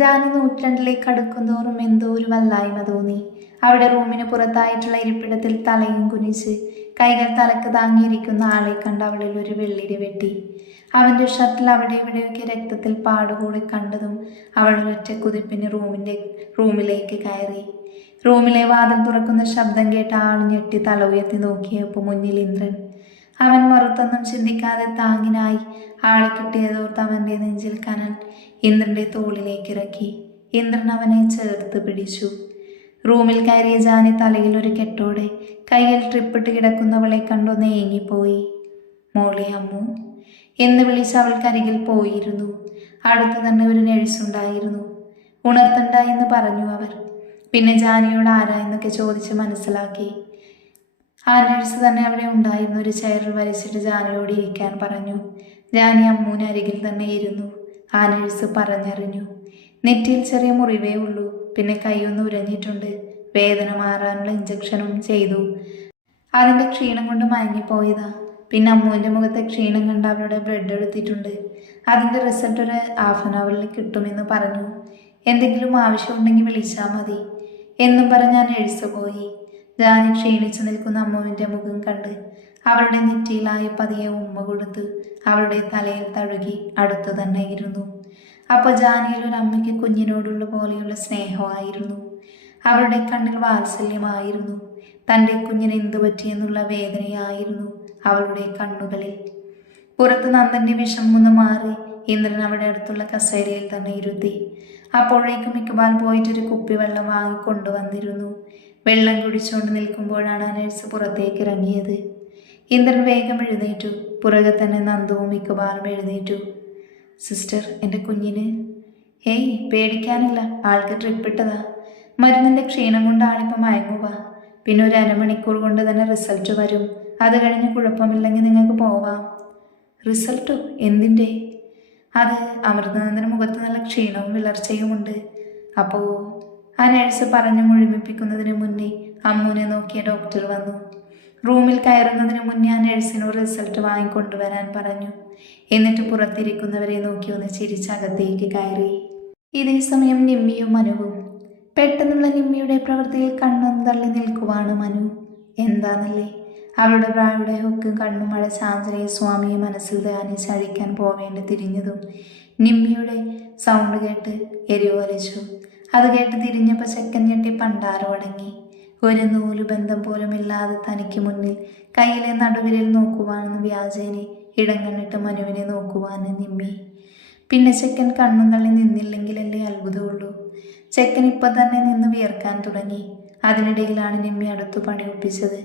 ജാനി നൂറ്റാണ്ടിലേക്ക് അടുക്കുന്തോറും എന്തോ ഒരു വല്ലായ്മ തോന്നി. അവിടെ റൂമിന് പുറത്തായിട്ടുള്ള ഇരിപ്പിടത്തിൽ തലയും കുനിച്ച് കൈകൾ തലക്ക് താങ്ങിയിരിക്കുന്ന ആളെ കണ്ട് അവളിൽ ഒരു വെള്ളിരി വെട്ടി. അവൻ്റെ ഷർട്ടിൽ അവിടെ ഇവിടെയൊക്കെ രക്തത്തിൽ പാടുകൂടി കണ്ടതും അവൾ ഒരൊറ്റ കുതിപ്പിന് റൂമിലേക്ക് കയറി. റൂമിലെ വാതിൽ തുറക്കുന്ന ശബ്ദം കേട്ട് ആൾ ഞെട്ടി തല ഉയർത്തി നോക്കിയപ്പോൾ മുന്നിൽ ഇന്ദ്രൻ. അവൻ മറുത്തൊന്നും ചിന്തിക്കാതെ താങ്ങിനായി ആളെ കിട്ടിയതോർത്ത് അവൻ്റെ നെഞ്ചിൽ കനൽ ഇന്ദ്രൻ്റെ തോളിലേക്ക് ഇറക്കി. ഇന്ദ്രൻ അവനെ ചേർത്ത് പിടിച്ചു. റൂമിൽ കയറിയ ജാനി തലയിൽ ഒരു കെട്ടോടെ കയ്യിൽ ട്രിപ്പിട്ട് കിടക്കുന്നവളെ കണ്ടൊന്ന് ഏങ്ങിപ്പോയി. മോളെ അമ്മു എന്ന് വിളിച്ച് അവൾക്കരികിൽ പോയിരുന്നു. അടുത്ത് തന്നെ ഒരു നഴ്സുണ്ടായിരുന്നു. ഉണർത്തണ്ട എന്ന് പറഞ്ഞു അവർ. പിന്നെ ജാനിയോട് ആരാ എന്നൊക്കെ ചോദിച്ച് മനസ്സിലാക്കി. ആ നഴ്സ് തന്നെ അവിടെ ഉണ്ടായിരുന്ന ഒരു ചെയറിൽ വലിച്ചിട്ട് ജാനിയോട് ഇരിക്കാൻ പറഞ്ഞു. ജാനി അമ്മൂന് അരികിൽ തന്നെ ഇരുന്നു. ആ നഴ്സ് പറഞ്ഞറിഞ്ഞു. നെറ്റിയിൽ ചെറിയ മുറിവേ ഉള്ളൂ, പിന്നെ കൈയൊന്ന് ഉരഞ്ഞിട്ടുണ്ട്. വേദന മാറാനുള്ള ഇഞ്ചക്ഷനും ചെയ്തു. അതിൻ്റെ ക്ഷീണം കൊണ്ട് മയങ്ങിപ്പോയതാ. പിന്നെ അമ്മുവിൻ്റെ മുഖത്തെ ക്ഷീണം കണ്ട് അവരുടെ ബ്ലഡ് എടുത്തിട്ടുണ്ട്. അതിൻ്റെ റിസൾട്ട് ഒരു ഹാഫ് ആൻ അവറിൽ കിട്ടുമെന്ന് പറഞ്ഞു. എന്തെങ്കിലും ആവശ്യമുണ്ടെങ്കിൽ വിളിച്ചാൽ മതി എന്നും പറഞ്ഞ് ആ നഴ്സ് പോയി. ജാനി ക്ഷീണിച്ചു നിൽക്കുന്ന അമ്മുവിൻ്റെ മുഖം കണ്ട് അവളുടെ നെറ്റിയിലായി പതിയെ ഉമ്മ കൊടുത്ത് അവളുടെ തലയിൽ തഴുകി അടുത്തു തന്നെ ഇരുന്നു. അപ്പോൾ ജാനിയിൽ ഒരു അമ്മയ്ക്ക് കുഞ്ഞിനോടുള്ള പോലെയുള്ള സ്നേഹമായിരുന്നു. അവളുടെ കണ്ണിൽ വാത്സല്യമായിരുന്നു. തൻ്റെ കുഞ്ഞിന് എന്തു പറ്റിയെന്നുള്ള വേദനയായിരുന്നു അവളുടെ കണ്ണുകളിൽ. പുറത്ത് നന്ദൻ്റെ വിഷമൊന്ന് മാറി ഇന്ദ്രൻ അവിടെ അടുത്തുള്ള കസേരയിൽ തന്നെ ഇരുത്തി. അപ്പോഴേക്കും ഇക്ബാൽ പോയിട്ടൊരു കുപ്പിവെള്ളം വാങ്ങിക്കൊണ്ടുവന്നിരുന്നു. വെള്ളം കുടിച്ചുകൊണ്ട് നിൽക്കുമ്പോഴാണ് ആ നഴ്സ് പുറത്തേക്ക് ഇറങ്ങിയത്. ഇന്ദ്രൻ വേഗം എഴുന്നേറ്റു. പുറകെ തന്നെ നന്ദുവും ഇക്ബാലും എഴുന്നേറ്റു. സിസ്റ്റർ, എൻ്റെ കുഞ്ഞിന്? ഏയ് പേടിക്കാനില്ല, ആൾക്ക് ട്രിപ്പിട്ടതാ. മരുന്നിൻ്റെ ക്ഷീണം കൊണ്ട് ആളിപ്പോൾ മയങ്ങുക. പിന്നെ ഒരു അരമണിക്കൂർ കൊണ്ട് തന്നെ റിസൾട്ട് വരും. അത് കഴിഞ്ഞ് കുഴപ്പമില്ലെങ്കിൽ നിങ്ങൾക്ക് പോവാം. റിസൾട്ടോ? എന്തിൻ്റെ? അത് അമൃതാനന്ദൻ്റെ മുഖത്ത് നല്ല ക്ഷീണവും വിളർച്ചയുമുണ്ട്. അപ്പോൾ ആ നഴ്സ് പറഞ്ഞ് മുഴുമിപ്പിക്കുന്നതിന് മുന്നേ അമ്മുവിനെ നോക്കിയ ഡോക്ടർ വന്നു. റൂമിൽ കയറുന്നതിന് മുന്നേ ആ നഴ്സിനോട് റിസൾട്ട് വാങ്ങിക്കൊണ്ടുവരാൻ പറഞ്ഞു. എന്നിട്ട് പുറത്തിരിക്കുന്നവരെ നോക്കി ഒന്ന് ചിരിച്ചകത്തേക്ക് കയറി. ഇതേ സമയം നിമ്മിയും മനുവും. പെട്ടെന്നുള്ള നിമ്മിയുടെ പ്രവൃത്തിയിൽ കണ്ണും തള്ളി നിൽക്കുവാണ് മനു. എന്താന്നല്ലേ, അവളുടെ പ്രായുടെ ഹുക്കും കണ്ണും അടച്ച ആഞ്ജനേയ സ്വാമിയെ മനസ്സിൽ ധ്യാനിച്ച് അഴിക്കാൻ പോവേണ്ടി തിരിഞ്ഞതും നിമ്മിയുടെ സൗണ്ട് കേട്ട് എരിവലിച്ചു. അത് കേട്ട് തിരിഞ്ഞപ്പോൾ ചെക്കൻ ഞെട്ടി പണ്ടാരോ അടങ്ങി. ഒരു നൂലുബന്ധം പോലും ഇല്ലാതെ തനിക്ക് മുന്നിൽ കയ്യിലെ നടുവിരൽ നോക്കുവാനെന്ന് വ്യാജേനെ ഇടം കണ്ടിട്ട് മനുവിനെ നോക്കുവാന് നിമ്മി. പിന്നെ ചെക്കൻ കണ്ണും തള്ളി നിന്നില്ലെങ്കിലല്ലേ അത്ഭുതമുള്ളൂ. ചെക്കൻ ഇപ്പം തന്നെ നിന്ന് വിയർക്കാൻ തുടങ്ങി. അതിനിടയിലാണ് നിമ്മി അടുത്തു പണിയൊപ്പിച്ചത്.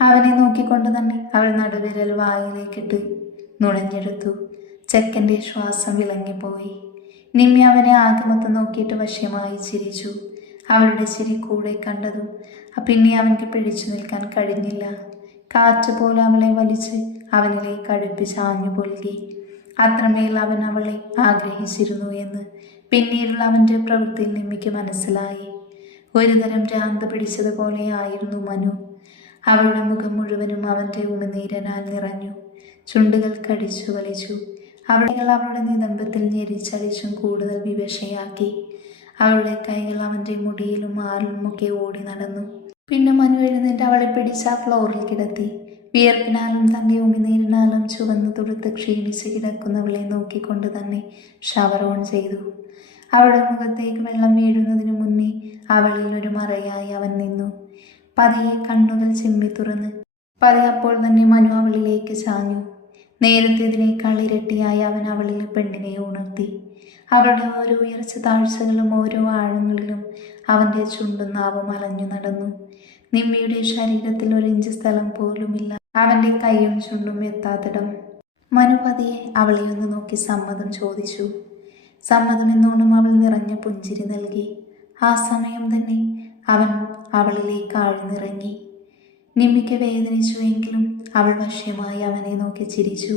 അവനെ നോക്കിക്കൊണ്ട് തന്നെ അവൾ നടുവിരൽ വായിലേക്കിട്ട് നുണഞ്ഞെടുത്തു. ചെക്കൻ്റെ ശ്വാസം വിളങ്ങിപ്പോയി. നിമ്മി അവനെ ആകമൊത്തം നോക്കിയിട്ട് വശ്യമായി ചിരിച്ചു. അവളുടെ ചിരി കൂടെ കണ്ടതും പിന്നെ അവൻക്ക് പിടിച്ചു നിൽക്കാൻ കഴിഞ്ഞില്ല. കാറ്റ് പോലെ അവളെ വലിച്ച് അവനിലേക്ക് അടുപ്പിച്ച് ആഞ്ഞു പൊൽകി. അത്രമേൽ അവൻ അവളെ ആഗ്രഹിച്ചിരുന്നു എന്ന് പിന്നീടുള്ള അവൻ്റെ പ്രവൃത്തിയിൽ നിമ്മിക്ക് മനസ്സിലായി. ഒരുതരം ഭ്രാന്ത് പിടിച്ചതുപോലെയായിരുന്നു മനു. അവളുടെ മുഖം മുഴുവനും അവൻ്റെ ഉമിനീരനാൽ നിറഞ്ഞു. ചുണ്ടുകൾ കടിച്ചു വലിച്ചു. അവളുടെ നിതംബത്തിൽ ഞെരിച്ചടിച്ചും കൂടുതൽ വിവശയാക്കി. അവളുടെ കൈകൾ അവൻ്റെ മുടിയിലും ആറിലുമൊക്കെ ഓടി നടന്നു. പിന്നെ മനു എഴുന്നേറ്റ് അവളെ പിടിച്ച് ആ ഫ്ലോറിൽ കിടത്തി. വിയർപ്പിനാലും തൻ്റെ ഉമിനീരിനാലും ചുവന്നു തുടുത്ത് ക്ഷീണിച്ച് കിടക്കുന്നവളെ നോക്കിക്കൊണ്ട് തന്നെ ഷവർ ഓൺ ചെയ്തു. അവളുടെ മുഖത്തേക്ക് വെള്ളം വീഴുന്നതിന് മുന്നേ അവളിൽ ഒരു മറയായി അവൻ നിന്നു. പതിയെ കണ്ണുകൾ ചിമ്മി തുറന്ന് അപ്പോൾ തന്നെ മനു അവളിലേക്ക് ചാഞ്ഞു. നേരത്തേതിനേക്കാൾ ഇരട്ടിയായി അവൻ അവളിൽ പെണ്ണിനെ ഉണർത്തി. അവളുടെ ഓരോ ഉയർച്ച താഴ്ചകളും ഓരോ ആഴങ്ങളിലും അവൻ്റെ ചുണ്ടും നാവും അലഞ്ഞു നടന്നു. നിമ്മിയുടെ ശരീരത്തിൽ ഒരു ഇഞ്ച് സ്ഥലം പോലുമില്ല അവൻ്റെ കൈയും ചുണ്ടും എത്താത്തിടം. മനു പതിയെ അവളെ ഒന്ന് നോക്കി സമ്മതം ചോദിച്ചു. സമ്മതമെന്നോണം അവൾ നിറഞ്ഞ പുഞ്ചിരി നൽകി. ആ സമയം തന്നെ അവൻ അവളിലേക്ക് ആഴ്ന്നിറങ്ങി. നിമ്മിക്ക് വേദനിച്ചുവെങ്കിലും അവൾ വശ്യമായി അവനെ നോക്കി ചിരിച്ചു.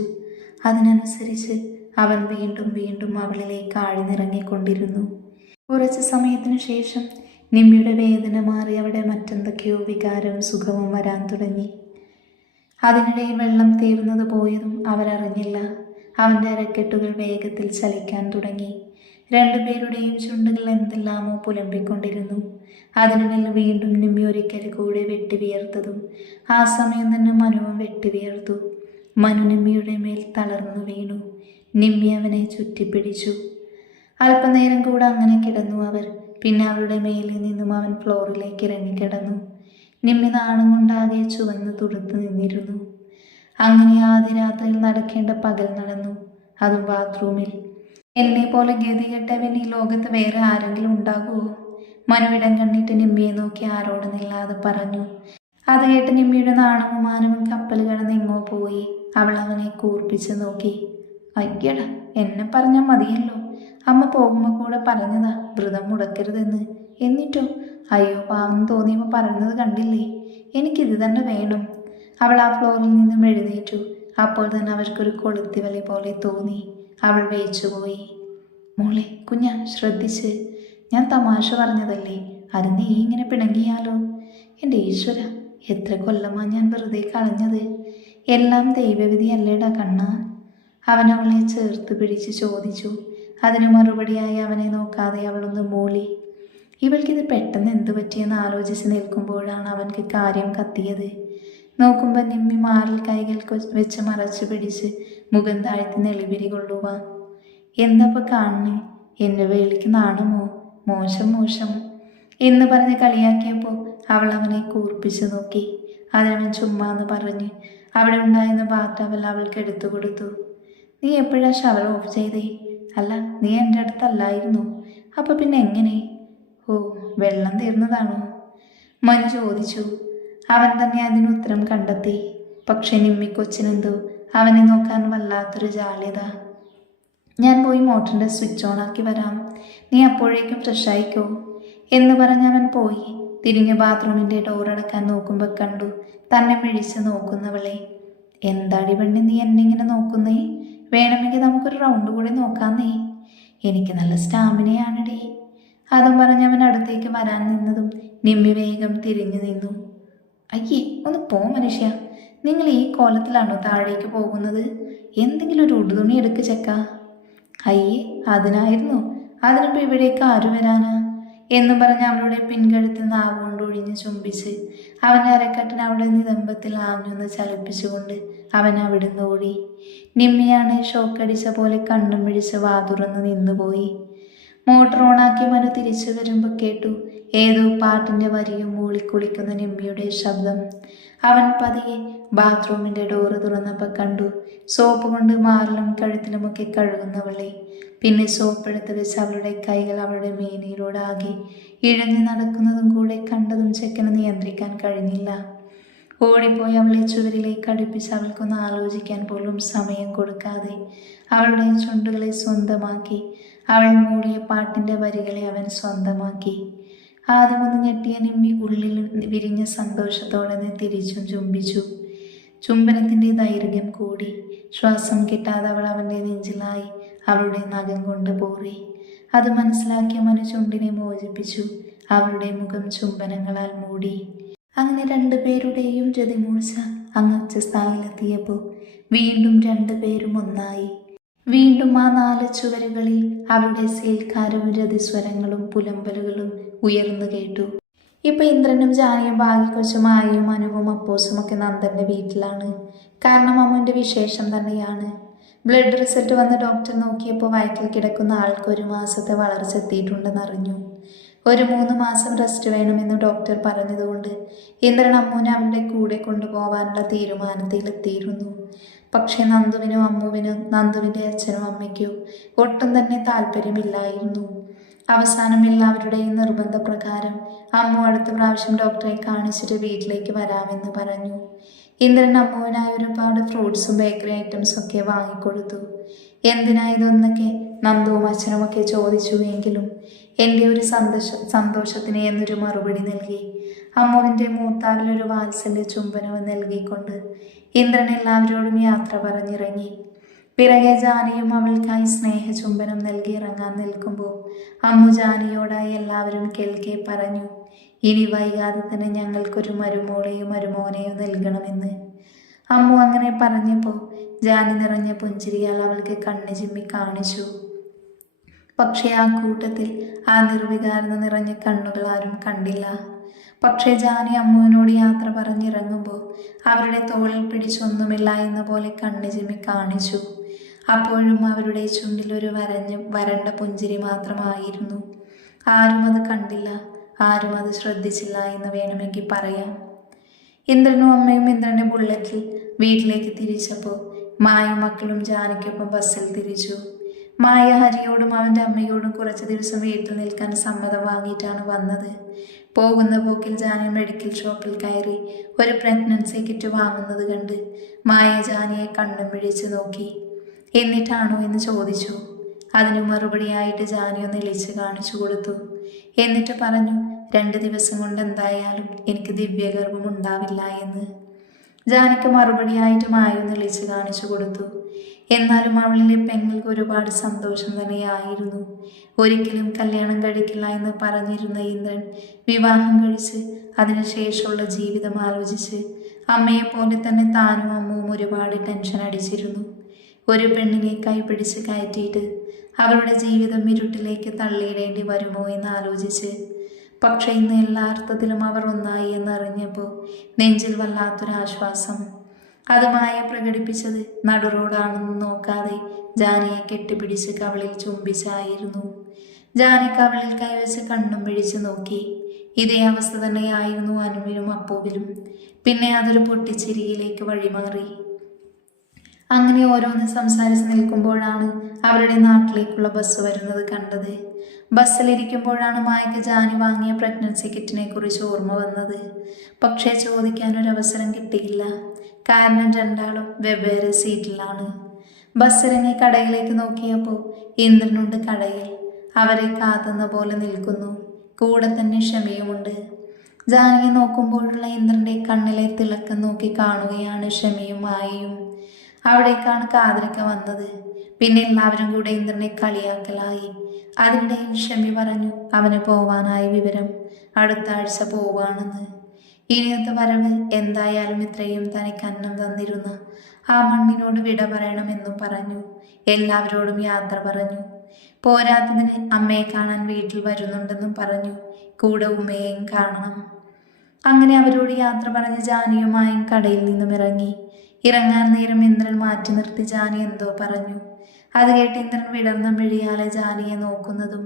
അതിനനുസരിച്ച് അവൻ വീണ്ടും വീണ്ടും അവളിലേക്ക് ആഴ്ന്നിറങ്ങിക്കൊണ്ടിരുന്നു. കുറച്ച് സമയത്തിനു ശേഷം നിമ്മിയുടെ വേദന മാറി അവിടെ മറ്റെന്തൊക്കെയോ വികാരവും സുഖവും വരാൻ തുടങ്ങി. അതിനിടയിൽ വെള്ളം തീർന്നത് പോയതും അവരറിഞ്ഞില്ല. അവൻ്റെ അരക്കെട്ടുകൾ വേഗത്തിൽ ചലിക്കാൻ തുടങ്ങി. രണ്ടുപേരുടെയും ചുണ്ടുകൾ എന്തെല്ലാമോ പുലമ്പിക്കൊണ്ടിരുന്നു. അതിനിടയിൽ വീണ്ടും നിമ്മി ഒരിക്കൽ കൂടെ വെട്ടിവിയർത്തതും ആ സമയം തന്നെ മനുവും വെട്ടിവിയർത്തു. മനു നിമ്മിയുടെ മേൽ തളർന്നു വീണു. നിമ്മി അവനെ ചുറ്റിപ്പിടിച്ചു. അല്പനേരം കൂടെ അങ്ങനെ കിടന്നു അവർ. പിന്നെ അവളുടെ മേലിൽ നിന്നും അവൻ ഫ്ലോറിലേക്ക് ഇറങ്ങിക്കിടന്നു. നിമ്മി നാണം കൊണ്ടാകെ ചുവന്ന് തുടുത്തു നിന്നിരുന്നു. അങ്ങനെ ആദ്യ രാത്രിയിൽ നടക്കേണ്ട പകൽ നടന്നു, അതും ബാത്റൂമിൽ. എന്നെ പോലെ ഗതികെട്ടവൻ ഈ ലോകത്ത് വേറെ ആരെങ്കിലും ഉണ്ടാകുമോ? മനുവിടം കണ്ണിട്ട് നിമ്മിയെ നോക്കി ആരോടുന്നില്ലാതെ പറഞ്ഞു. അത് കേട്ട് നിമ്മിയുടെ നാണവും മാനവും കപ്പൽ കടന്ന് എങ്ങോ പോയി. അവൾ അവനെ കൂർപ്പിച്ച് നോക്കി. അയ്യടാ, എന്നെ പറഞ്ഞാൽ മതിയല്ലോ. അമ്മ പോകുമ്പോൾ കൂടെ പറഞ്ഞതാ വ്രതം മുടക്കരുതെന്ന്. എന്നിട്ടോ? അയ്യോ പാവം തോന്നിയപ്പോൾ പറയുന്നത് കണ്ടില്ലേ? എനിക്കിത് തന്നെ വേണം. അവൾ ആ ഫ്ലോറിൽ നിന്നും എഴുന്നേറ്റു. അപ്പോൾ തന്നെ അവർക്കൊരു കൊളുത്തി വലി പോലെ തോന്നി. അവൾ വേച്ചുപോയി. മോളെ കുഞ്ഞാ, ശ്രദ്ധിച്ച്. ഞാൻ തമാശ പറഞ്ഞതല്ലേ. അത് നീ ഇങ്ങനെ പിണങ്ങിയാലോ? എൻ്റെ ഈശ്വര, എത്ര കൊല്ലമാ ഞാൻ വെറുതെ കളഞ്ഞത്. എല്ലാം ദൈവവിധി അല്ലേടാ കണ്ണ. അവൻ അവളെ ചേർത്ത് പിടിച്ച് ചോദിച്ചു. അതിന് മറുപടിയായി അവനെ നോക്കാതെ അവളൊന്ന് മൂളി. ഇവൾക്കിത് പെട്ടെന്ന് എന്തു പറ്റിയെന്ന് ആലോചിച്ച് നിൽക്കുമ്പോഴാണ് അവൻക്ക് കാര്യം കത്തിയത്. നോക്കുമ്പോൾ നിമ്മി മാറിൽ കൈകൾ വെച്ച് മറച്ചു പിടിച്ച് മുഖം താഴ്ത്തി നെളിപിരി കൊള്ളുക. എന്തപ്പോൾ കാണണേ? എന്നെ വേളിക്ക് നാണമോ? മോശം മോശം എന്ന് പറഞ്ഞ് കളിയാക്കിയപ്പോൾ അവൾ അവനെ കൂർപ്പിച്ചു നോക്കി. അതിനവൻ ചുമ്മാന്ന് പറഞ്ഞ് അവിടെ ഉണ്ടായിരുന്ന ബാത്ടവൽ അവൾക്ക് എടുത്തു കൊടുത്തു. നീ എപ്പോഴാ ഷവർ ഓഫ് ചെയ്തേ? അല്ല, നീ എൻ്റെ അടുത്തല്ലായിരുന്നു. അപ്പോൾ പിന്നെ എങ്ങനെ? ഓ, വെള്ളം തീർന്നതാണോ? മനു ചോദിച്ചു. അവൻ തന്നെ അതിന് ഉത്തരം കണ്ടെത്തി. പക്ഷെ നിമ്മിക്കൊച്ചിനെന്തോ അവനെ നോക്കാൻ വല്ലാത്തൊരു ജാള്യത. ഞാൻ പോയി മോട്ടറിൻ്റെ സ്വിച്ച് ഓൺ ആക്കി വരാം, നീ അപ്പോഴേക്കും ഫ്രഷായിക്കോ എന്ന് പറഞ്ഞവൻ പോയി. തിരിഞ്ഞ് ബാത്റൂമിൻ്റെ ഡോറടക്കാൻ നോക്കുമ്പോൾ കണ്ടു തന്നെ മിഴിച്ച് നോക്കുന്നവളെ. എന്താടി പെണ്ണെ നീ എന്നെ ഇങ്ങനെ നോക്കുന്നേ? വേണമെങ്കിൽ നമുക്കൊരു റൗണ്ട് കൂടി നോക്കാന്നേ. എനിക്ക് നല്ല സ്റ്റാമിനയാണടി. അതും പറഞ്ഞവൻ അടുത്തേക്ക് വരാൻ നിന്നതും നിമ്മി വേഗം തിരിഞ്ഞു നിന്നു. അയ്യേ, ഒന്ന് പോ മനുഷ്യ. നിങ്ങൾ ഈ കോലത്തിലാണോ താഴേക്ക് പോകുന്നത്? എന്തെങ്കിലും ഒരു ഉടുതുണി എടുക്ക് ചെക്ക. അയ്യേ, അതിനായിരുന്നു. അതിനിപ്പോൾ ഇവിടേക്ക് ആരു വരാനാ എന്നും പറഞ്ഞ് അവളുടെ പിൻകഴുത്തിൽ നാവ് കൊണ്ട് ഒഴിഞ്ഞ് ചുംബിച്ച് അവൻ്റെ അരക്കെട്ടിന് അവളുടെ നിതംബത്തിൽ ആഞ്ഞൊന്ന് ചലിപ്പിച്ചുകൊണ്ട് അവൻ അവിടുന്ന് ഓടി. നിമ്മിയാണ് ഷോക്കടിച്ച പോലെ കണ്ണും പിടിച്ച് വാതുറന്ന് നിന്നുപോയി. മോട്ടർ ഓണാക്കി മനു തിരിച്ചു വരുമ്പോൾ കേട്ടു ഏതോ പാട്ടിൻ്റെ വരിയും മൂളിക്കുളിക്കുന്ന നിമ്മിയുടെ ശബ്ദം. അവൻ പതിയെ ബാത്റൂമിൻ്റെ ഡോറ് തുറന്നപ്പോൾ കണ്ടു സോപ്പ് കൊണ്ട് മാറിലും കഴുത്തിലുമൊക്കെ കഴുകുന്നവളെ. പിന്നെ സോപ്പെടുത്ത് വെച്ച് അവളുടെ കൈകൾ അവളുടെ മേനിയിലൂടെ ആകെ ഇഴഞ്ഞു നടക്കുന്നതും കൂടെ കണ്ടതും ചെക്കന് നിയന്ത്രിക്കാൻ കഴിഞ്ഞില്ല. ഓടിപ്പോയി അവളെ ചുവരിലേക്ക് അടുപ്പിച്ച് അവൾക്കൊന്ന് ആലോചിക്കാൻ പോലും സമയം കൊടുക്കാതെ അവളുടെ ചുണ്ടുകളെ സ്വന്തമാക്കി അവൾ മൂടിയ പാട്ടിൻ്റെ വരികളെ അവൻ സ്വന്തമാക്കി. ആദ്യമൊന്ന് ഞെട്ടിയ നിമ്മി ഉള്ളിൽ വിരിഞ്ഞ സന്തോഷത്തോടെ തിരിച്ചും ചുംബിച്ചു. ചുംബനത്തിൻ്റെ ദൈർഘ്യം കൂടി. ശ്വാസം കിട്ടാതെ അവൾ അവൻ്റെ നെഞ്ചിലായി അവളുടെ നഖം കൊണ്ട് പോറി. അത് മനസ്സിലാക്കിയ മനു ചുണ്ടിനെ മോചിപ്പിച്ചു. അവളുടെ മുഖം ചുംബനങ്ങളാൽ മൂടി. അങ്ങനെ രണ്ടുപേരുടെയും രതിമൂർച്ച അങ്ങച്ച സ്ഥായിലെത്തിയപ്പോൾ വീണ്ടും രണ്ടുപേരും ഒന്നായി. വീണ്ടും ആ 4 ചുവരുകളിൽ അവളുടെ സേൽക്കാരവും രതിസ്വരങ്ങളും പുലമ്പലുകളും ഉയർന്നു കേട്ടു. ഇപ്പൊ ഇന്ദ്രനും ജാനിയും ഭാഗ്യക്കൊച്ചും ആയും അനുവും അപ്പോസുമൊക്കെ നന്ദന്റെ വീട്ടിലാണ്. കാരണം അമ്മുവിന്റെ വിശേഷം തന്നെയാണ്. ബ്ലഡ് റിസൾട്ട് വന്ന് ഡോക്ടർ നോക്കിയപ്പോൾ വയറ്റിൽ കിടക്കുന്ന ആൾക്ക് 1 മാസത്തെ വളർച്ച എത്തിയിട്ടുണ്ടെന്ന് അറിഞ്ഞു. ഒരു 3 മാസം റെസ്റ്റ് വേണമെന്ന് ഡോക്ടർ പറഞ്ഞതുകൊണ്ട് ഇന്ദ്രൻ അമ്മുവിനെ അവരുടെ കൂടെ കൊണ്ടുപോകാനുള്ള തീരുമാനത്തിലെത്തിയിരുന്നു. പക്ഷെ നന്ദുവിനോ അമ്മുവിനോ നന്ദുവിൻ്റെ അച്ഛനോ അമ്മയ്ക്കോ ഒട്ടും തന്നെ താല്പര്യമില്ലായിരുന്നു. അവസാനം എല്ലാവരുടെയും നിർബന്ധപ്രകാരം അമ്മു അടുത്ത പ്രാവശ്യം ഡോക്ടറെ കാണിച്ചിട്ട് വീട്ടിലേക്ക് വരാമെന്ന് പറഞ്ഞു. ഇന്ദ്രൻ അമ്മുവിനായി ഒരുപാട് ഫ്രൂട്ട്സും ബേക്കറി ഐറ്റംസും ഒക്കെ വാങ്ങിക്കൊടുത്തു. എന്തിനാ ഇതൊന്നൊക്കെ നന്ദുവും അച്ഛനുമൊക്കെ ചോദിച്ചു. എങ്കിലും എൻ്റെ ഒരു സന്തോഷത്തിന് എന്നൊരു മറുപടി നൽകി. അമ്മുവിൻ്റെ മൂത്താറിലൊരു വാത്സല്യ ചുംബനവും നൽകിക്കൊണ്ട് ഇന്ദ്രൻ എല്ലാവരോടും യാത്ര പറഞ്ഞിറങ്ങി. പിറകെ ജാനിയും അവൾക്കായി സ്നേഹചുംബനം നൽകി ഇറങ്ങാൻ നിൽക്കുമ്പോൾ അമ്മു ജാനിയോടായി എല്ലാവരും കേൾക്കെ പറഞ്ഞു, ഇനി വൈകാതെ തന്നെ ഞങ്ങൾക്കൊരു മരുമോളെയോ മരുമോനെയോ നൽകണമെന്ന്. അമ്മു അങ്ങനെ പറഞ്ഞപ്പോൾ ജാനി നിറഞ്ഞ പുഞ്ചിരിയാൽ അവൾക്ക് കണ്ണു ചിമ്മി കാണിച്ചു. പക്ഷേ ആ കൂട്ടത്തിൽ ആ നിർവികാരത നിറഞ്ഞ കണ്ണുകൾ ആരും കണ്ടില്ല. പക്ഷേ ജാനി അമ്മുവിനോട് യാത്ര പറഞ്ഞിറങ്ങുമ്പോൾ അവരുടെ തോളിൽ പിടിച്ചൊന്നുമില്ല എന്ന പോലെ കണ്ണു ചിമ്മി കാണിച്ചു. അപ്പോഴും അവരുടെ ചുണ്ടിൽ ഒരു വരണ്ട പുഞ്ചിരി മാത്രമായിരുന്നു. ആരും അത് കണ്ടില്ല, ആരും അത് ശ്രദ്ധിച്ചില്ല എന്ന് വേണമെങ്കിൽ പറയാം. ഇന്ദ്രനും അമ്മയും ഇന്ദ്രന്റെ ബുള്ളറ്റിൽ വീട്ടിലേക്ക് തിരിച്ചപ്പോൾ മായും മക്കളും ജാനിക്കൊപ്പം ബസ്സിൽ തിരിച്ചു. മായ ഹരിയോടും അവൻ്റെ അമ്മയോടും കുറച്ച് ദിവസം വീട്ടിൽ നിൽക്കാൻ സമ്മതം വാങ്ങിയിട്ടാണ് വന്നത്. പോകുന്ന പോക്കിൽ ജാനി മെഡിക്കൽ ഷോപ്പിൽ കയറി ഒരു പ്രഗ്നൻസി കിറ്റ് വാങ്ങുന്നത് കണ്ട് മായ ജാനിയെ കണ്ണും പിടിച്ച് നോക്കി. എന്നിട്ടാണോ എന്ന് ചോദിച്ചു. അതിന് മറുപടിയായിട്ട് ജാനി ഒന്ന് ഇളിച്ച് കാണിച്ചു കൊടുത്തു. എന്നിട്ട് പറഞ്ഞു, 2 ദിവസം കൊണ്ട് എന്തായാലും എനിക്ക് ദിവ്യഗർഭം ഉണ്ടാവില്ല എന്ന്. ജാനിക്ക് മറുപടിയായിട്ട് മായൊന്ന് ഇളിച്ച് കാണിച്ചു കൊടുത്തു. എന്നാലും അവളിലെ പെങ്ങൾക്ക് ഒരുപാട് സന്തോഷം തന്നെയായിരുന്നു. ഒരിക്കലും കല്യാണം കഴിക്കില്ല എന്ന് പറഞ്ഞിരുന്ന ഇന്ദ്രൻ വിവാഹം കഴിച്ച് അതിനുശേഷമുള്ള ജീവിതം ആലോചിച്ച് അമ്മയെപ്പോലെ തന്നെ താനും അമ്മുവും ഒരുപാട് ടെൻഷൻ അടിച്ചിരുന്നു. ഒരു പെണ്ണിനെ കൈപിടിച്ച് കയറ്റിയിട്ട് അവരുടെ ജീവിതം ഇരുട്ടിലേക്ക് തള്ളിയിടേണ്ടി വരുമോ എന്ന് ആലോചിച്ച്. പക്ഷെ ഇന്ന് എല്ലാ അർത്ഥത്തിലും അവർ ഒന്നായി എന്നറിഞ്ഞപ്പോൾ നെഞ്ചിൽ വല്ലാത്തൊരാശ്വാസം. അതുമായി പ്രകടിപ്പിച്ചത് നടുറോഡാണെന്ന് നോക്കാതെ ജാനിയെ കെട്ടിപ്പിടിച്ച് കവളിൽ ചുംബിച്ചായിരുന്നു. ജാനി കവളിൽ കൈവച്ച് കണ്ണും പിടിച്ച് നോക്കി. ഇതേ അവസ്ഥ തന്നെയായിരുന്നു അനുവിനും അപ്പുവിലും. പിന്നെ അതൊരു പൊട്ടിച്ചിരിയിലേക്ക് വഴിമാറി. അങ്ങനെ ഓരോന്ന് സംസാരിച്ച് നിൽക്കുമ്പോഴാണ് അവരുടെ നാട്ടിലേക്കുള്ള ബസ് വരുന്നത് കണ്ടത്. ബസ്സിലിരിക്കുമ്പോഴാണ് മായക്ക് ജാനി വാങ്ങിയ പ്രഗ്നൻസി കിറ്റിനെ കുറിച്ച് ഓർമ്മ വന്നത്. പക്ഷേ ചോദിക്കാനൊരവസരം കിട്ടിയില്ല. കാരണം രണ്ടാളും വെവ്വേറെ സീറ്റിലാണ്. ബസ്സിറങ്ങി കടയിലേക്ക് നോക്കിയപ്പോൾ ഇന്ദ്രനുണ്ട് കടയിൽ. അവരെ കാത്തുന്ന പോലെ നിൽക്കുന്നു. കൂടെ തന്നെ ഷമിയുമുണ്ട്. ജാനിയെ നോക്കുമ്പോഴുള്ള ഇന്ദ്രന്റെ കണ്ണിലെ തിളക്കം നോക്കി കാണുകയാണ് ഷമിയും മായയും. അവിടേക്കാണ് കാതിരക്ക വന്നത്. പിന്നെ എല്ലാവരും കൂടെ ഇന്ദ്രനെ കളിയാക്കലായി. അതിനിടയിൽ ഷമി പറഞ്ഞു അവന് പോവാനായി വിവരം, അടുത്ത ആഴ്ച പോവാണെന്ന്. ഇനിയത്തെ വരവ് എന്തായാലും ഇത്രയും തനിക്ക് അന്നം തന്നിരുന്ന ആ മണ്ണിനോട് വിട പറയണമെന്നും പറഞ്ഞു. എല്ലാവരോടും യാത്ര പറഞ്ഞു. പോരാത്തതിന് അമ്മയെ കാണാൻ വീട്ടിൽ വരുന്നുണ്ടെന്നും പറഞ്ഞു. കൂടെ ഉമ്മയെയും കാണണം. അങ്ങനെ അവരോട് യാത്ര പറഞ്ഞ് ജാനിയുമായും കടയിൽ നിന്നും ഇറങ്ങി. ഇറങ്ങാൻ നേരം ഇന്ദ്രൻ മാറ്റി നിർത്തി ജാനി എന്തോ പറഞ്ഞു. അത് കേട്ട് ഇന്ദ്രൻ വിടർന്ന മിഴിയാലെ ജാനിയെ നോക്കുന്നതും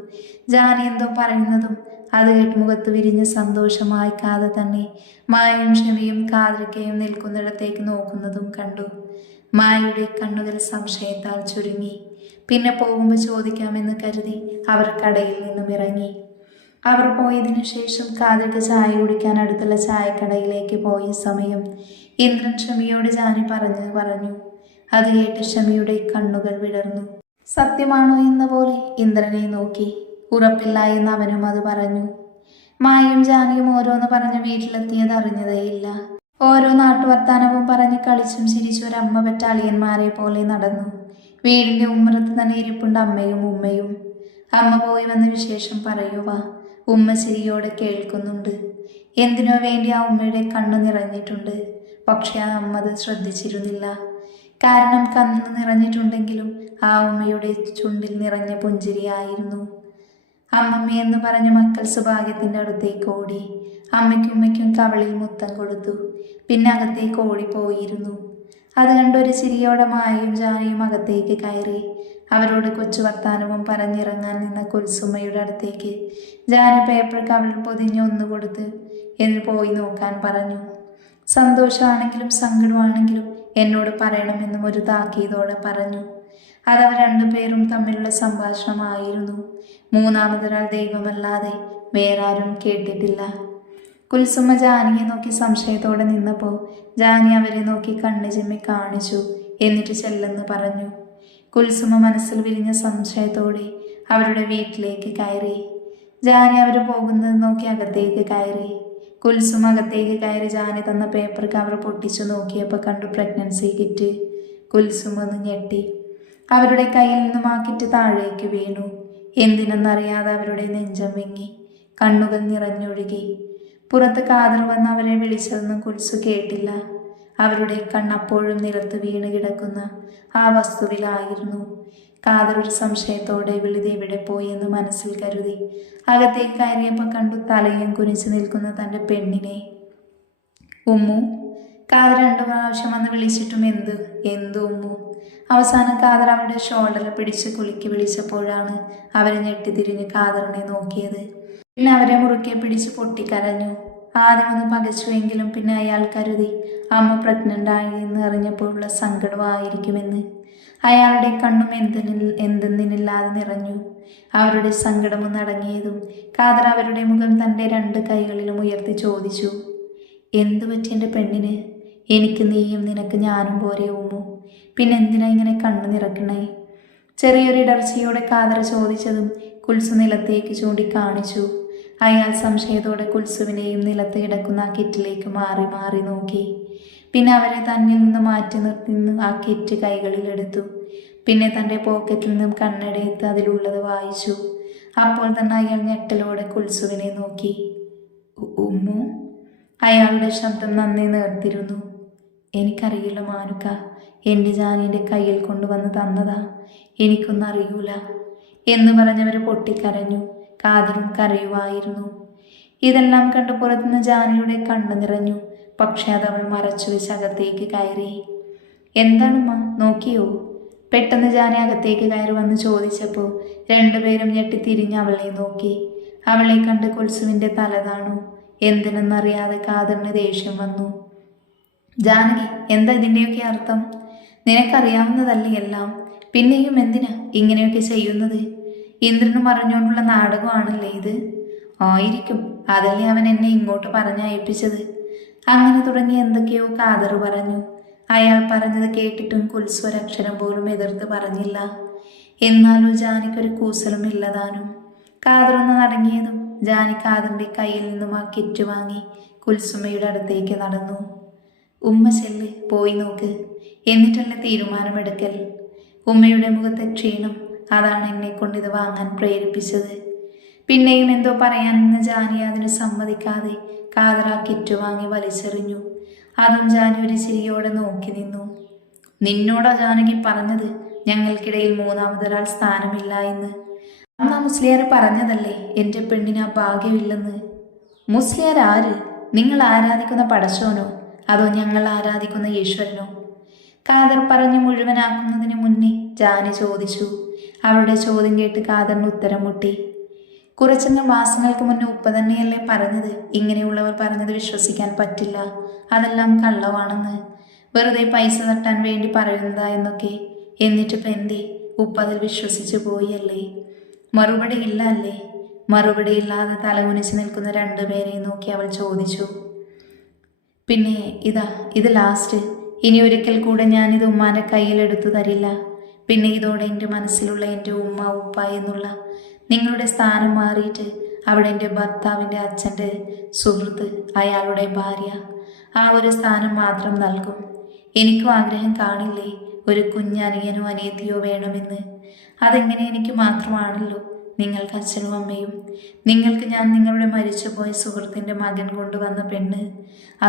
ജാനി എന്തോ പറയുന്നതും അത് കേട്ട് മുഖത്ത് വിരിഞ്ഞ സന്തോഷം വായിക്കാതെ തന്നെ മായയും ഷമിയും കാതിരക്കയും നിൽക്കുന്നിടത്തേക്ക് നോക്കുന്നതും കണ്ടു. മായയുടെ കണ്ണുകൾ സംശയത്താൽ ചുരുങ്ങി. പിന്നെ പോകുമ്പോൾ ചോദിക്കാമെന്ന് കരുതി അവർ കടയിൽ നിന്നും ഇറങ്ങി. അവർ പോയതിനു ശേഷം കാതിരക്ക് ചായ കുടിക്കാൻ അടുത്തുള്ള ചായക്കടയിലേക്ക് പോയ സമയം ഇന്ദ്രൻ ഷമിയോട് ജാനി പറഞ്ഞു. അത് കേട്ട് ഷമിയുടെ കണ്ണുകൾ വിടർന്നു. സത്യമാണോ എന്ന പോലെ ഇന്ദ്രനെ നോക്കി. ഉറപ്പില്ല എന്ന് അവനും അത് പറഞ്ഞു. മായയും ജാനിയും ഓരോന്ന് പറഞ്ഞ് വീട്ടിലെത്തിയത് അറിഞ്ഞതേയില്ല. ഓരോ നാട്ടുവർത്താനവും പറഞ്ഞ് കളിച്ചും ചിരിച്ചും ഒരമ്മ പെറ്റ അളിയന്മാരെ പോലെ നടന്നു. വീടിന്റെ ഉമ്മറത്ത് തന്നെ ഇരിപ്പുണ്ട് അമ്മയും ഉമ്മയും. അമ്മ പോയി വന്ന വിശേഷം പറയുക ഉമ്മ ചിരിയോടെ കേൾക്കുന്നുണ്ട്. എന്തിനോ വേണ്ടി ആ ഉമ്മയുടെ കണ്ണു നിറഞ്ഞിട്ടുണ്ട്. പക്ഷെ ആ അമ്മ അത് ശ്രദ്ധിച്ചിരുന്നില്ല. കാരണം കണ്ണ് നിറഞ്ഞിട്ടുണ്ടെങ്കിലും ആ ഉമ്മയുടെ ചുണ്ടിൽ നിറഞ്ഞ പുഞ്ചിരിയായിരുന്നു. അമ്മമ്മയെന്ന് പറഞ്ഞ മക്കൾ സുഭാഗ്യത്തിൻ്റെ അടുത്തേക്ക് ഓടി. അമ്മയ്ക്കും ഉമ്മയ്ക്കും കവളിൽ മുത്തം കൊടുത്തു. പിന്നെ അകത്തേക്ക് ഓടിപ്പോയിരുന്നു. അത് കണ്ടൊരു ചിരിയോടെ മായയും ജാനിയും അകത്തേക്ക് കയറി. അവരോട് കൊച്ചു വർത്താനവും പറഞ്ഞിറങ്ങാൻ നിന്ന കുൽസുമ്മയുടെ അടുത്തേക്ക് ജാനി പേപ്പർ കവളിൽ പൊതിഞ്ഞ് ഒന്ന് കൊടുത്ത് എന്ന് പോയി നോക്കാൻ പറഞ്ഞു. സന്തോഷമാണെങ്കിലും സങ്കടമാണെങ്കിലും എന്നോട് പറയണമെന്നും ഒരു താക്കീതോടെ പറഞ്ഞു. അതവർ രണ്ടുപേരും തമ്മിലുള്ള സംഭാഷണമായിരുന്നു. മൂന്നാമതൊരാൾ ദൈവമല്ലാതെ വേറാരും കേട്ടിട്ടില്ല. കുൽസുമ്മ ജാനിയെ നോക്കി സംശയത്തോടെ നിന്നപ്പോൾ ജാനി അവരെ നോക്കി കണ്ണു ചിമ്മി കാണിച്ചു. എന്നിട്ട് ചെല്ലെന്ന് പറഞ്ഞു. കുൽസുമ്മ മനസ്സിൽ വിരിഞ്ഞ സംശയത്തോടെ അവരുടെ വീട്ടിലേക്ക് കയറി. ജാനി അവർ പോകുന്നത് നോക്കി അകത്തേക്ക് കയറി. കുൽസുമ്മ അകത്തേക്ക് കയറി ജാനി തന്ന പേപ്പർ കവർ പൊട്ടിച്ചു നോക്കിയപ്പോൾ കണ്ടു പ്രഗ്നൻസി കിറ്റ്. കുൽസുമ്മ ഒന്ന് ഞെട്ടി. അവരുടെ കയ്യിൽ നിന്നും ആ കിറ്റ് താഴേക്ക് വീണു. എന്തിനെന്നറിയാതെ അവരുടെ നെഞ്ചം വിങ്ങി. കണ്ണുകൾ നിറഞ്ഞൊഴുകി. പുറത്ത് കാതർ വന്ന് അവരെ വിളിച്ചതൊന്നും കുൽസു കേട്ടില്ല. അവരുടെ കണ്ണപ്പോഴും നിലത്ത് വീണ് കിടക്കുന്ന ആ വസ്തുവിലായിരുന്നു. കാതർ ഒരു സംശയത്തോടെ വിളിത് എവിടെ പോയി എന്ന് മനസ്സിൽ കരുതി. അകത്തേക്ക് കയറിയപ്പോൾ കണ്ടു തലയും കുനിച്ച് നിൽക്കുന്ന തൻ്റെ പെണ്ണിനെ. ഉമ്മു. കാതർ 2 പ്രാവശ്യം വന്ന് വിളിച്ചിട്ടും എന്തു ഉമ്മു. അവസാനം കാതർ അവരുടെ ഷോൾഡറിൽ പിടിച്ച് കുലുക്കി വിളിച്ചപ്പോഴാണ് അവർ ഞെട്ടിത്തിരിഞ്ഞ് കാതറിനെ നോക്കിയത്. പിന്നെ അവരെ മുറുക്കെ പിടിച്ച് പൊട്ടിക്കരഞ്ഞു. ആദ്യം ഒന്ന് പകച്ചുവെങ്കിലും പിന്നെ അയാൾ കരുതി അമ്മ പ്രഗ്നൻ്റ് ആയി എന്ന് അറിഞ്ഞപ്പോഴുള്ള സങ്കടമായിരിക്കുമെന്ന്. അയാളുടെ കണ്ണും എന്തെന്നില്ലാതെ നിറഞ്ഞു. അവരുടെ സങ്കടമൊന്ന് അടങ്ങിയതും കാതർ അവരുടെ മുഖം തൻ്റെ 2 കൈകളിലും ഉയർത്തി ചോദിച്ചു, എന്തു പറ്റി എൻ്റെ പെണ്ണിന്? എനിക്ക് നീയും നിനക്ക് ഞാനും പോരെ ഉമ്മു. പിന്നെന്തിനാ ഇങ്ങനെ കണ്ണു നിറക്കണേ? ചെറിയൊരു ഇടർച്ചയോടെ കാതർ ചോദിച്ചതും കുൽസു നിലത്തേക്ക് ചൂണ്ടിക്കാണിച്ചു. അയാൾ സംശയത്തോടെ കുൽസുവിനെയും നിലത്ത് കിടക്കുന്ന ആ കിറ്റിലേക്ക് മാറി മാറി നോക്കി. പിന്നെ അവരെ തന്നിൽ നിന്ന് മാറ്റി നിർത്തി ആ കിറ്റ് കൈകളിലെടുത്തു. പിന്നെ തൻ്റെ പോക്കറ്റിൽ നിന്നും കണ്ണടയെടുത്ത് അതിലുള്ളത് വായിച്ചു. അപ്പോൾ തന്നെ അയാൾ ഞെട്ടലോടെ കുൽസുവിനെ നോക്കി. ഉമ്മു. അയാളുടെ ശബ്ദം നന്നേ നേർത്തിരുന്നു. എനിക്കറിയില്ല മാനുക്ക, എൻ്റെ ജാനിയുടെ കയ്യിൽ കൊണ്ടുവന്ന് തന്നതാ, എനിക്കൊന്നും അറിയൂല എന്ന് പറഞ്ഞവർ പൊട്ടിക്കരഞ്ഞു. കാതറും കരയുമായിരുന്നു. ഇതെല്ലാം കണ്ട് പുറത്തുനിന്ന് ജാനിയുടെ കണ്ണു നിറഞ്ഞു. പക്ഷെ അതവൾ മറച്ചു വെച്ച് അകത്തേക്ക് കയറി. എന്താണമ്മ, നോക്കിയോ? പെട്ടെന്ന് ജാനി അകത്തേക്ക് കയറി വന്ന് ചോദിച്ചപ്പോൾ 2 പേരും ഞെട്ടിത്തിരിഞ്ഞ് അവളെ നോക്കി. അവളെ കണ്ട് കുൽസുവിൻ്റെ തല താണു. എന്തിനെന്നറിയാതെ കാതറിന് ദേഷ്യം വന്നു. ജാനകി, എന്താ ഇതിൻ്റെയൊക്കെ അർത്ഥം? നിനക്കറിയാവുന്നതല്ലേ എല്ലാം, പിന്നെയും എന്തിനാ ഇങ്ങനെയൊക്കെ ചെയ്യുന്നത്? ഇന്ദ്രന് പറഞ്ഞുകൊണ്ടുള്ള നാടകമാണല്ലേ ഇത്? ആയിരിക്കും, അതല്ലേ അവൻ എന്നെ ഇങ്ങോട്ട് പറഞ്ഞയപ്പിച്ചത്. അങ്ങനെ തുടങ്ങി എന്തൊക്കെയോ കാതർ പറഞ്ഞു. അയാൾ പറഞ്ഞത് കേട്ടിട്ടും കുൽസു ഒരക്ഷരം പോലും എതിർത്ത് പറഞ്ഞില്ല. എന്നാലും ജാനിക്കൊരു കൂസലും ഇല്ലതാനും. കാതറൊന്ന് നടങ്ങിയതും ജാനി കാതറിൻ്റെ കയ്യിൽ നിന്നും ആ കിറ്റ് വാങ്ങി കുൽസുമയുടെ അടുത്തേക്ക് നടന്നു. ഉമ്മ ചെല്ല്, പോയി നോക്ക്, എന്നിട്ടല്ലേ തീരുമാനമെടുക്കൽ. ഉമ്മയുടെ മുഖത്തെ ക്ഷീണം, അതാണ് എന്നെ കൊണ്ടിത് വാങ്ങാൻ പ്രേരിപ്പിച്ചത്. പിന്നെയും എന്തോ പറയാനെന്ന് ജാനി അതിന് സമ്മതിക്കാതെ കാതർ ആ കിറ്റ് വാങ്ങി വലിച്ചെറിഞ്ഞു. അതും ജാനി ഒരു ചിരിയോടെ നോക്കി നിന്നു. നിന്നോടാ ജാനകി പറഞ്ഞത് ഞങ്ങൾക്കിടയിൽ മൂന്നാമതൊരാൾ സ്ഥാനമില്ല എന്ന്? അന്ന് മുസ്ലിയാർ പറഞ്ഞതല്ലേ എൻ്റെ പെണ്ണിന് ആ ഭാഗ്യമില്ലെന്ന്. മുസ്ലിയാർ ആര്? നിങ്ങൾ ആരാധിക്കുന്ന പടച്ചോനോ അതോ ഞങ്ങൾ ആരാധിക്കുന്ന ഈശ്വരനോ? കാതർ പറഞ്ഞു മുഴുവനാക്കുന്നതിന് മുന്നേ ജാനി ചോദിച്ചു. അവളുടെ ചോദ്യം കേട്ട് കാതറിന് ഉത്തരം മുട്ടി. കുറച്ചെങ്കിലും മാസങ്ങൾക്ക് മുന്നേ ഉപ്പ തന്നെയല്ലേ പറഞ്ഞത് ഇങ്ങനെയുള്ളവർ പറഞ്ഞത് വിശ്വസിക്കാൻ പറ്റില്ല, അതെല്ലാം കള്ളവാണെന്ന്, വെറുതെ പൈസ തട്ടാൻ വേണ്ടി പറയുന്നതാ എന്നൊക്കെ. എന്നിട്ടിപ്പോൾ എന്തേ ഉപ്പ അതിൽ വിശ്വസിച്ചു പോയല്ലേ? മറുപടി ഇല്ല അല്ലേ? മറുപടിയില്ലാതെ തലകുനിച്ച് നിൽക്കുന്ന 2 പേരെ നോക്കി അവൾ ചോദിച്ചു. പിന്നെ ഇത് ലാസ്റ്റ്. ഇനി ഒരിക്കൽ കൂടെ ഞാനിത് ഉമ്മാൻ്റെ കയ്യിലെടുത്തു തരില്ല. പിന്നെ ഇതോടെ എൻ്റെ മനസ്സിലുള്ള എൻ്റെ ഉമ്മ ഉപ്പ എന്നുള്ള നിങ്ങളുടെ സ്ഥാനം മാറിയിട്ട് അവിടെ എൻ്റെ ഭർത്താവിൻ്റെ അച്ഛൻ്റെ സുഹൃത്ത്, അയാളുടെ ഭാര്യ, ആ ഒരു സ്ഥാനം മാത്രം നൽകും. എനിക്കും ആഗ്രഹം കാണില്ലേ ഒരു കുഞ്ഞനിയനോ അനിയത്തിയോ വേണമെന്ന്? അതെങ്ങനെ എനിക്ക് മാത്രമാണല്ലോ, നിങ്ങൾക്ക് അച്ഛനും അമ്മയും. നിങ്ങൾക്ക് ഞാൻ നിങ്ങളുടെ മരിച്ചുപോയ സുഹൃത്തിൻ്റെ മകൻ കൊണ്ടുവന്ന പെണ്ണ്,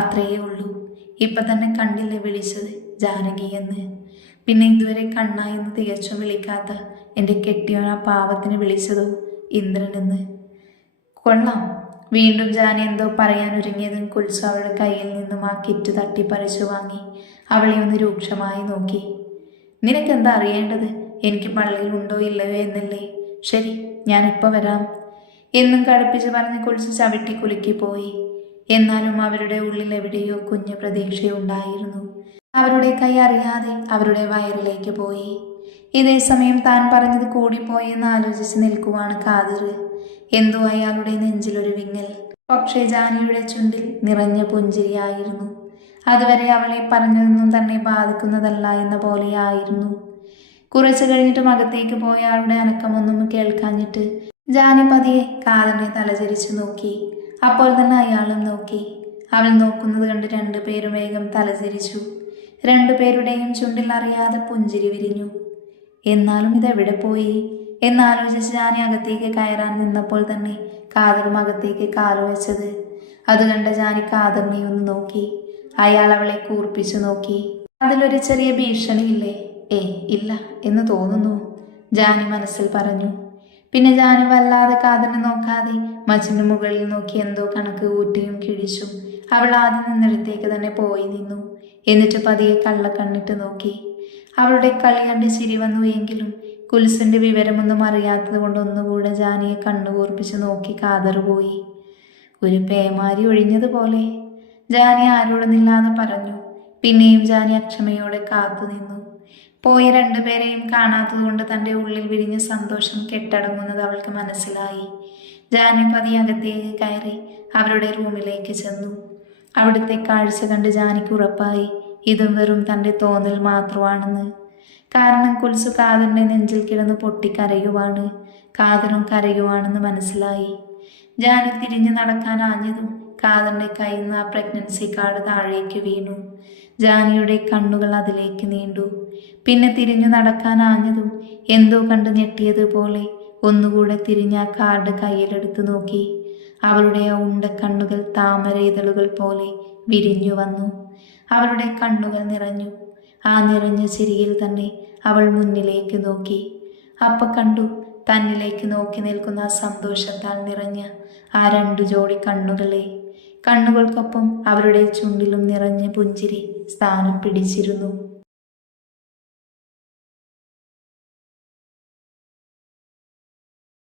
അത്രയേ ഉള്ളൂ. ഇപ്പം തന്നെ കണ്ടില്ലേ വിളിച്ചത് ജാനകി എന്ന്? പിന്നെ ഇതുവരെ കണ്ണായെന്ന് തികച്ചും വിളിക്കാത്ത എൻ്റെ കെട്ടിയോൻ ആ പാവത്തിന് വിളിച്ചതോ ഇന്ദ്രനെന്ന്. കൊള്ളാം. വീണ്ടും ജാനി എന്തോ പറയാനൊരുങ്ങിയതും കുൽസു അവളുടെ കയ്യിൽ നിന്നും ആ കിറ്റ് തട്ടിപ്പറിച്ചു വാങ്ങി അവളെ ഒന്ന് രൂക്ഷമായി നോക്കി. നിനക്കെന്താ അറിയേണ്ടത്? എനിക്ക് പള്ളിയിൽ ഉണ്ടോ ഇല്ലയോ എന്നല്ലേ? ശരി, ഞാനിപ്പോൾ വരാം എന്നും കടുപ്പിച്ച് പറഞ്ഞ് കുൽസു ചവിട്ടി കുലുക്കിപ്പോയി. എന്നാലും അവരുടെ ഉള്ളിൽ എവിടെയോ കുഞ്ഞു പ്രതീക്ഷയുണ്ടായിരുന്നു. അവരുടെ കൈ അറിയാതെ അവരുടെ വയറിലേക്ക് പോയി. ഇതേ സമയം താൻ പറഞ്ഞത് കൂടിപ്പോയെന്ന് ആലോചിച്ച് നിൽക്കുവാണ് കാതർ. എന്തോ അയാളുടെ നെഞ്ചിലൊരു വിങ്ങൽ. പക്ഷേ ജാനിയുടെ ചുണ്ടിൽ നിറഞ്ഞ പുഞ്ചിരിയായിരുന്നു. അതുവരെ അവളെ പറഞ്ഞതൊന്നും തന്നെ ബാധിക്കുന്നതല്ല എന്ന പോലെയായിരുന്നു. കുറച്ചു കഴിഞ്ഞിട്ടും അകത്തേക്ക് പോയ ആളുടെ അനക്കമൊന്നും കേൾക്കാഞ്ഞിട്ട് ജാനി പതിയെ കാതറിനെ തലചരിച്ചു നോക്കി. അപ്പോൾ തന്നെ അയാളും നോക്കി. അവൾ നോക്കുന്നത് കണ്ട് 2 പേരും വേഗം തലചരിച്ചു. 2 പേരുടെയും ചുണ്ടിൽ അറിയാതെ പുഞ്ചിരി വിരിഞ്ഞു. എന്നാലും ഇതെവിടെ പോയി എന്നാലോചിച്ച് ജാനി അകത്തേക്ക് കയറാൻ നിന്നപ്പോൾ തന്നെ കാതറും അകത്തേക്ക് കാലു വെച്ചത്. അത് കണ്ട ജാനി കാതറിനെ ഒന്ന് നോക്കി. അയാൾ അവളെ കൂർപ്പിച്ചു നോക്കി. അതിലൊരു ചെറിയ ഭീഷണിയില്ലേ? ഇല്ല എന്ന് തോന്നുന്നു. ജാനി മനസ്സിൽ പറഞ്ഞു. പിന്നെ ജാനി വല്ലാതെ കാതിനെ നോക്കാതെ മച്ചിന്റെ മുകളിൽ നോക്കി എന്തോ കണക്ക് കൂട്ടിയും കിഴിച്ചും അവൾ ആദ്യം നിന്നിടത്തേക്ക് തന്നെ പോയി നിന്നു. എന്നിട്ട് പതിയെ കള്ളക്കണ്ണിട്ട് നോക്കി. അവളുടെ കളി കണ്ട് ചിരി വന്നു എങ്കിലും കുൽസിന്റെ വിവരമൊന്നും അറിയാത്തത് കൊണ്ട് ഒന്നുകൂടെ ജാനിയെ കണ്ണുകൂർപ്പിച്ച് നോക്കി കാതറുപോയി. ഒരു പേമാരി ഒഴിഞ്ഞതുപോലെ ജാനി ആരോടൊന്നില്ലാതെ പറഞ്ഞു. പിന്നെയും ജാനി അക്ഷമയോടെ കാത്തുനിന്നു. പോയ രണ്ടുപേരെയും കാണാത്തതുകൊണ്ട് തൻ്റെ ഉള്ളിൽ വിരിഞ്ഞ സന്തോഷം കെട്ടടങ്ങുന്നത് അവൾക്ക് മനസ്സിലായി. ജാനി പതിയെ അകത്തേക്ക് കയറി അവരുടെ റൂമിലേക്ക് ചെന്നു. അവിടുത്തെ കാഴ്ച കണ്ട് ജാനിക്ക് ഉറപ്പായി ഇതും വെറും തൻ്റെ തോന്നൽ മാത്രമാണെന്ന്. കാരണം കുൽസു കാതറിന്റെ നെഞ്ചിൽ കിടന്ന് പൊട്ടിക്കരയുവാണ്. കാതറും കരയുവാണെന്ന് മനസ്സിലായി. ജാനി തിരിഞ്ഞു നടക്കാൻ ആഞ്ഞതും കാതറിന്റെ കയ്യിൽ നിന്ന് ആ പ്രഗ്നൻസി കാർഡ് താഴേക്ക് വീണു. ജാനിയുടെ കണ്ണുകൾ അതിലേക്ക് നീണ്ടു. പിന്നെ തിരിഞ്ഞു നടക്കാൻ ആഞ്ഞതും എന്തോ കണ്ട് ഞെട്ടിയതുപോലെ ഒന്നുകൂടെ തിരിഞ്ഞ ആ കാർഡ് കയ്യിലെടുത്ത് നോക്കി. അവളുടെ ആ ഉണ്ട കണ്ണുകൾ താമര ഇതളുകൾ പോലെ വിരിഞ്ഞു വന്നു. അവളുടെ കണ്ണുകൾ നിറഞ്ഞു. ആ നിറഞ്ഞ ചിരിയിൽ തന്നെ അവൾ മുന്നിലേക്ക് നോക്കി. അപ്പ കണ്ടു തന്നിലേക്ക് നോക്കി നിൽക്കുന്ന ആ സന്തോഷത്താൽ നിറഞ്ഞ ആ 2 ജോഡി കണ്ണുകളെ. കണ്ണുകൾക്കൊപ്പം അവരുടെ ചുണ്ടിലും നിറഞ്ഞ പുഞ്ചിരി സ്ഥാനം പിടിച്ചിരുന്നു.